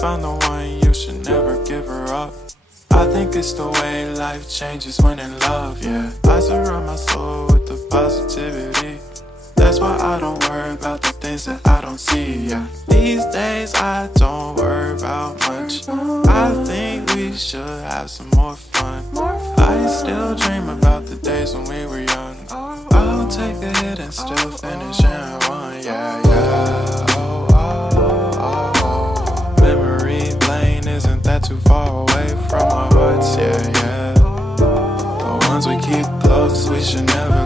found the one, you should never give her up. I think it's the way life changes when in love, yeah. I surround my soul with the positivity. That's why I don't worry about the things that I don't see, yeah. These days I don't worry about much. I think we should have some more fun. I still dream about the days when we were young. I'll take a hit and still finish in one, yeah, yeah. Oh, oh, oh, oh. Memory lane isn't that too far away from our hearts, yeah, yeah. The ones we keep close, we should never